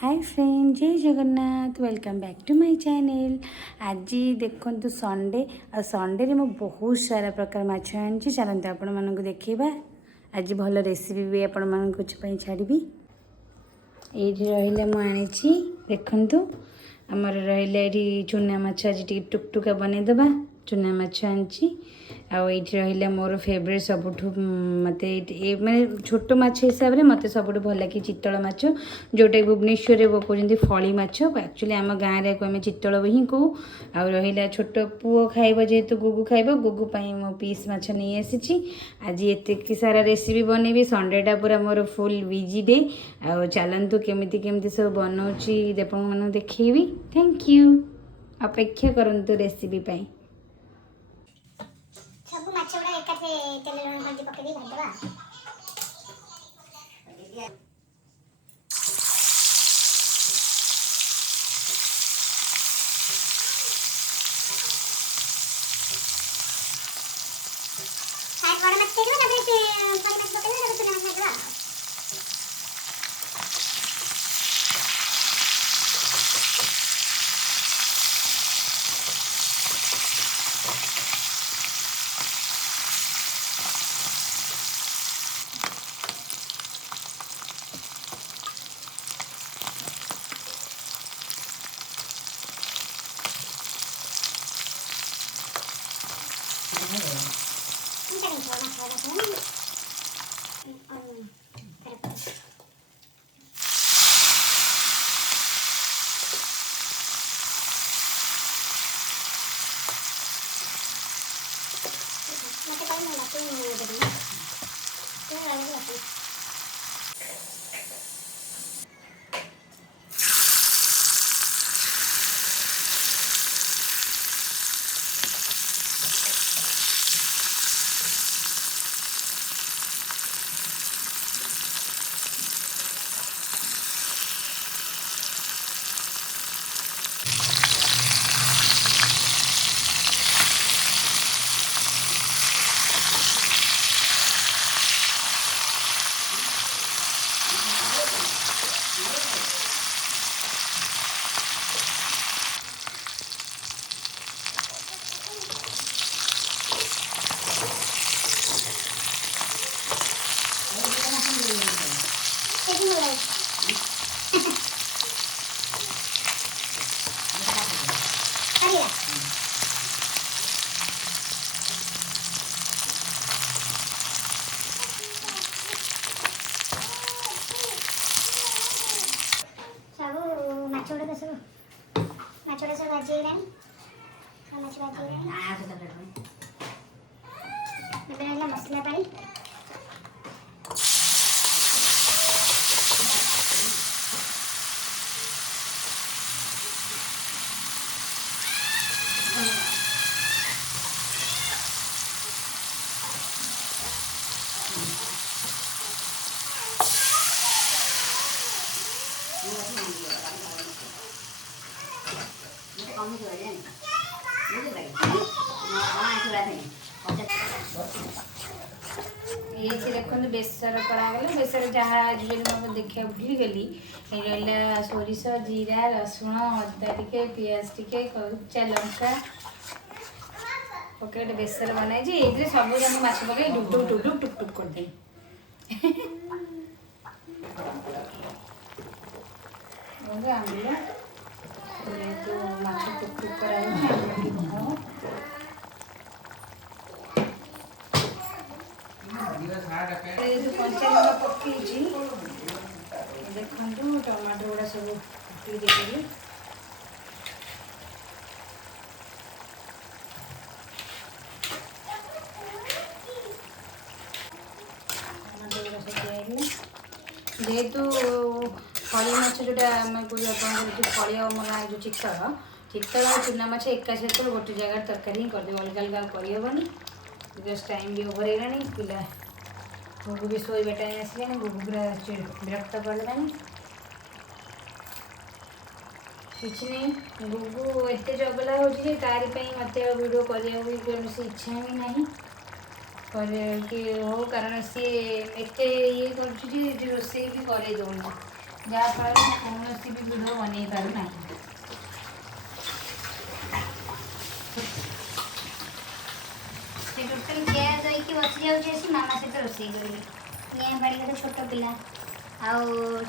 हाय friend, जय Jagannath. Welcome back to my channel. आज देखो संडे आ संडे रे मैं बहुत सारा प्रकार माछ आनी। चलते आपण मानक देखा। आज भल रेसिपी भी आपण मानी छाड़ी। ये रही मुझे देखु आमर रहा ये चूना माछ। आज टुकटुका बनईदे। चूना माछ आनी आईटी रहा मोर फेवरेट सबुठ मत माने छोट माछ हिसाब से मत सब भल लगे चितल माछ, जोटा भुवनेश्वर कहते फली माछ। एक्चुअली आम गाँव में आम चितल ही कहूँ। आ रहा छोट पुओ खाइब जेहेतु गुगु खाइब, गुगु मो पीस माछ नहीं आसी। आज एत सारा रेसिपी बनैबी। संडेटा पूरा मोर फुल बिजी डे। आ चलतु केमिति केमिति सब बनाऊँगी आपण देखी। Thank you. अपेक्षा करंतु रेसिपी पाई। सब माछ गुड़ा एकाथे तेल लुण हल्दी पकई भाजवा। साइड बड़ा माछ देबो ना फिर फली माछ पकई ना चुना माछ भाजवा। Ini kan masalah masalah Mati paling mau mati mau jadi. Ya lagi lagi. Jadi mulai. Tadi lah. Sabu macho udah सब macho udah सब भाजी इलानी macho भाजी इलानी ଏବେ ହେଲା ମସଲା ପାଣି। ये देखो बेसर करागला। बेसर जहाँ मुझे देखा भूली गली रहा सोरिष, जीरा, रसुण, अदा टिके, पियाज टिके, कच्चा लंका पकड़ बेसर बनाई। ये सब जन माछ पकड़ डुक डुक डुक टुक टुक करदे। आंबुल तो माछ टुक टुक करा कंचा लंका पकई देखु। टमाटो गुड़ा सब पकईदेली। टमाटो गुड़ा सब दिखाई जेहेतु फली माछ जोटा आम कह फलिया गाँव जो चितल चितल और चूना माछ एका सहित गोटे जगह तरकारी ही करदे। अलग अलग करहबनी। जस्ट टाइम भी ओवर है पिला गुगु भी शोबा टाइम आसा। गुगु पूरा विरक्त करदेलानी। किसी नहीं गुगु एत जगला हो तारी मत वीडियो करने कौन इच्छा ही ना कि हो कारण सी एत ये कर रोसे भी कर दौना ଯାହାଫଳରେ ମୁଁ କୌଣସି ବି ଭିଡ଼ିଓ ବନେଇ ପାରୁନାହିଁ। ସେ ଟୋଟାଲି ଚେୟାର ଦେଇକି ବସି ଯାଉଛି ଆସି ମାମା ସହିତ ରୋଷେଇ କରିବି। ନିଆଁ ବାଡ଼ିକା ତ ଛୋଟ ପିଲା, ଆଉ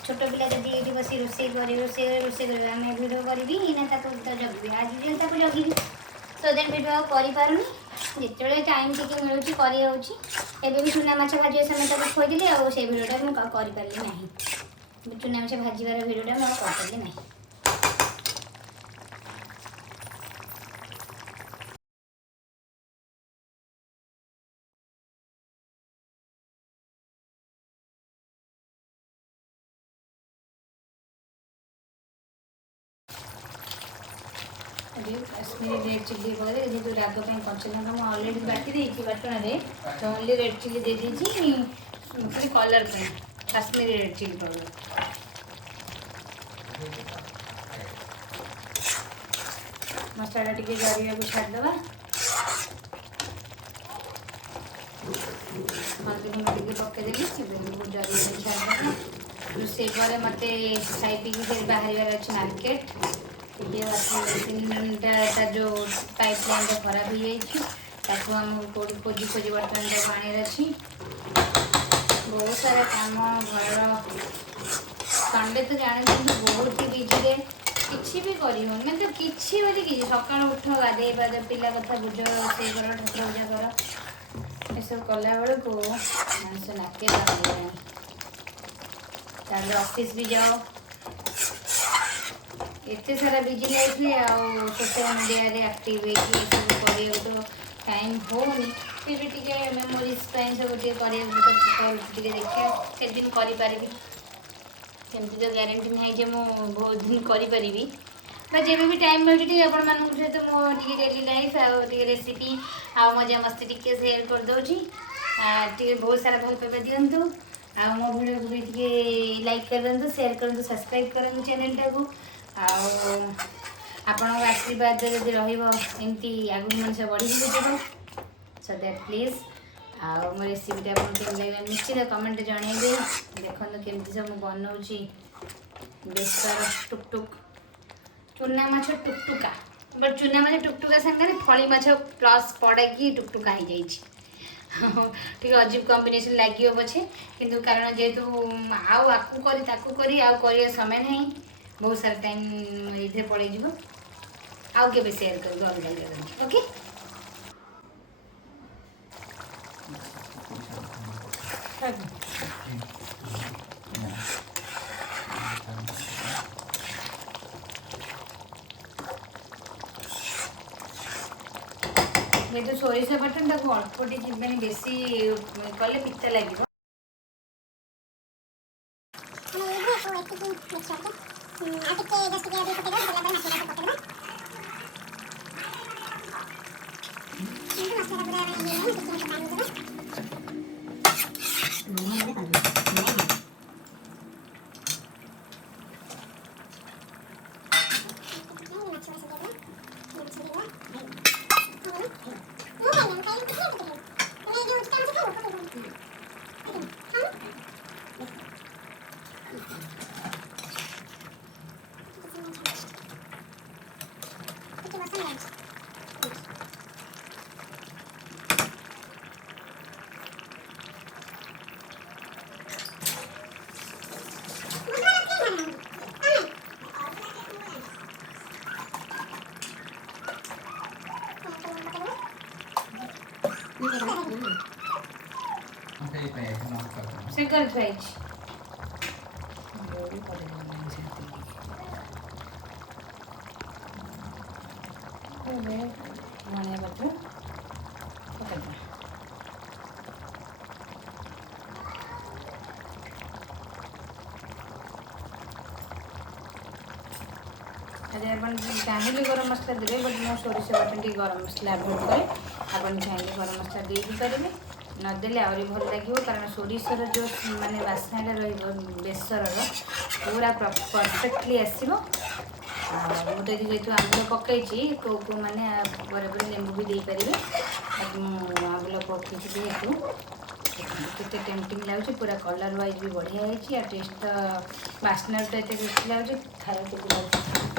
ଛୋଟ ପିଲା ଯଦି ଏଇଠି ବସି ରୋଷେଇ କରିବେ ଆମେ ଭିଡ଼ିଓ କରିବି ନା ତାକୁ ତ ଜଗିବି। ଆଜି ଯଦି ତାକୁ ଜଗିବି ତ ଦେନ୍ ଭିଡ଼ିଓ ଆଉ କରିପାରୁନି। ଯେତେବେଳେ ଟାଇମ୍ ଟିକେ ମିଳୁଛି କରିହେଉଛି। ଏବେ ବି ଚୁନା ମାଛ ଭାଜିବା ସମୟ ତାକୁ ଖୋଇଦେଲି, ଆଉ ସେଇ ଭିଡ଼ିଓଟା ମୁଁ କରିପାରିଲି ନାହିଁ। ଚୁନା ମାଛ ଭାଜିବାର ଭିଡ଼ିଓଟା ମୁଁ ଆଉ କରିପାରିଲି ନାହିଁ। କାଶ୍ମୀରୀ ରେଡ୍ ଚିଲି ପରେ ଯେହେତୁ ରାଗ ପାଇଁ କଞ୍ଚାଲଙ୍କା ମୁଁ ଅଲରେଡ଼ି ବାଟି ଦେଇଛି ବାଟଣରେ, ତ ଓନ୍ଲି ରେଡ୍ ଚିଲି ଦେଇଦେଇଛି ଖାଲି କଲର୍ ପାଇଁ, କାଶ୍ମୀରୀ ରେଡ୍ ଚିଲି ପାଉଡ଼ର। ମସଲାଟା ଟିକେ ଜରିବାକୁ ଛାଡ଼ିଦେବା। ହଳଦୀ ଗୁଣ୍ଡ ଟିକେ ପକାଇଦେବି, ଏବେ ଜରିବାକୁ ଛାଡ଼ିଦେବା। ରୋଷେଇ ପରେ ମୋତେ ଖାଇ ପିଇକି ଫେର ବାହାରିବାର ଅଛି ମାର୍କେଟ। ଟିକେ ୱାସିଂ ମେସିନ୍ଟା ଯେଉଁ ପାଇପ୍ ଲାଇନ୍ଟା ଖରାପ ହେଇଯାଇଛି, ତାକୁ ଆମକୁ କେଉଁଠି ଖୋଜି ବର୍ତ୍ତମାନ ତାକୁ ଆଣିବାର ଅଛି। ବହୁତ ସାରା କାମ ଘରର। ସଣ୍ଡେ ତ ଜାଣିଛନ୍ତି ବହୁତ ବିଜିରେ କିଛି ବି କରିହେଉନି, ମାନେ କିଛି ବୋଲି କିଛି। ସକାଳୁ ଉଠ, ଗାଧେଇ ପାଧେଇ, ପିଲା କଥା ବୁଝ, ରୋଷେଇ କର, ଠାକୁର ପୂଜା କର, ଏସବୁ କଲାବେଳକୁ ମଣିଷ ନାକେ ହେଇଗଲାଣି। ତାପରେ ଅଫିସ୍ ବି ଯାଅ, ଏତେ ସାରା ବିଜି ଲାଇଫରେ ଆଉ ସୋସିଆଲ ମିଡ଼ିଆରେ ଆକ୍ଟିଭ୍ ହେଇକି ଏସବୁ କରିବାକୁ ତ ଟାଇମ୍ ହେଉନି। ଫିର୍ ବି ଟିକେ ମେମୋରିଜ୍ ପାଇଁ ସବୁ ଟିକେ କରିବାକୁ ତ ଟିକେ ଦେଖିବା ସେଦିନ କରିପାରିବି। ସେମିତି ତ ଗ୍ୟାରେଣ୍ଟି ନାହିଁ ଯେ ମୁଁ ବହୁତ ଦିନ କରିପାରିବି, ବା ଯେବେ ବି ଟାଇମ୍ ମିଳୁଛି ଟିକେ ଆପଣମାନଙ୍କ ସହିତ ମୁଁ ଟିକେ ଡେଲି ଲାଇଫ୍ ଆଉ ଟିକେ ରେସିପି ଆଉ ମଜାମସ୍ତି ଟିକେ ସେୟାର କରିଦେଉଛି। ଟିକେ ବହୁତ ସାରା ଭଲ ପାଇବା ଦିଅନ୍ତୁ, ଆଉ ମୋ ଭିଡ଼ିଓକୁ ବି ଟିକେ ଲାଇକ୍ କରିଦିଅନ୍ତୁ, ସେୟାର କରନ୍ତୁ, ସବସ୍କ୍ରାଇବ୍ କରନ୍ତୁ ଚ୍ୟାନେଲ୍ଟାକୁ। ଆଉ ଆପଣଙ୍କ ଆଶୀର୍ବାଦ ଯଦି ରହିବ ଏମିତି ଆଗକୁ ମଣିଷ ବଢ଼ିକି ଯିବ। So that please. ଆଉ ମୋ ରେସିପିଟା ଆପଣଙ୍କୁ କେମିତି ଲାଗିଲା ନିଶ୍ଚିତ କମେଣ୍ଟରେ ଜଣାଇବେ। ଦେଖନ୍ତୁ କେମିତି ସବୁ ମୁଁ ବନଉଛି ବେସର ଟୁକଟୁକ୍, ଚୁନା ମାଛ ଟୁକଟୁକା। ବଟ୍ ଚୁନା ମାଛ ଟୁକଟୁକା ସାଙ୍ଗରେ ଫଳି ମାଛ ପ୍ଲସ୍ ପଡ଼େଇକି ଟୁକଟୁକା ହେଇଯାଇଛି। ଟିକେ ଅଜୀବ କମ୍ବିନେସନ୍ ଲାଗିବ ପଛେ, କିନ୍ତୁ କାରଣ ଯେହେତୁ ଆଉ ଆକୁ କରି ତାକୁ କରି ଆଉ କରିବା ସମୟ ନାହିଁ, ବହୁତ ସାରା ଟାଇମ୍ ଏଇଥିରେ ପଳେଇଯିବ। ଆଉ କେବେ ସେୟାର କରିବୁ ଅଲଗା ଅଲଗା। ଓକେ, ଯେହେତୁ ସୋରିଷ ବାଟଣ ତାକୁ ଅଳ୍ପ ଟିକେ ମାନେ ବେଶୀ କଲେ ପିତା ଲାଗିବ। ସେ କରିଥାଇଛି ଧନିଆ ପତ୍ର ପକାଇଦେବା। ଆଜି ଆପଣ ଚାହିଁଲେ ଗରମ ମସଲା ଦେବେ, ବଟ୍ ମୁଁ ସୋରିଷ ବାଟଣ ଟିକେ ଗରମ ମସଲା ଆଭଏଡ଼ କରେ। ଆପଣ ଚାହିଁଲେ ଗରମ ମସଲା ଦେଇପାରିବେ, ନଦେଲେ ଆହୁରି ଭଲ ଲାଗିବ, କାରଣ ସୋରିଷର ଯେଉଁ ମାନେ ବାସ୍ନାଟା ରହିବ ବେସରର ପୁରା ପରଫେକ୍ଟଲି ଆସିବ। ଆଉ ମୁଁ ତ ଏଠି ଯେହେତୁ ଆମ୍ବୁଲ ପକାଇଛି, କେଉଁ ମାନେ ପରେ ପରେ ଲେମ୍ବୁ ବି ଦେଇପାରିବେ। ମୁଁ ଆମ୍ବୁଲ ପକାଇଛି ଯେହେତୁ केते टेम्पटिंग लाଗୁଛି पूरा कलर वाइज भी बढ़िया है टेस्ट तो बास्ना तो एत टेस्टी लगे खाया भी लगे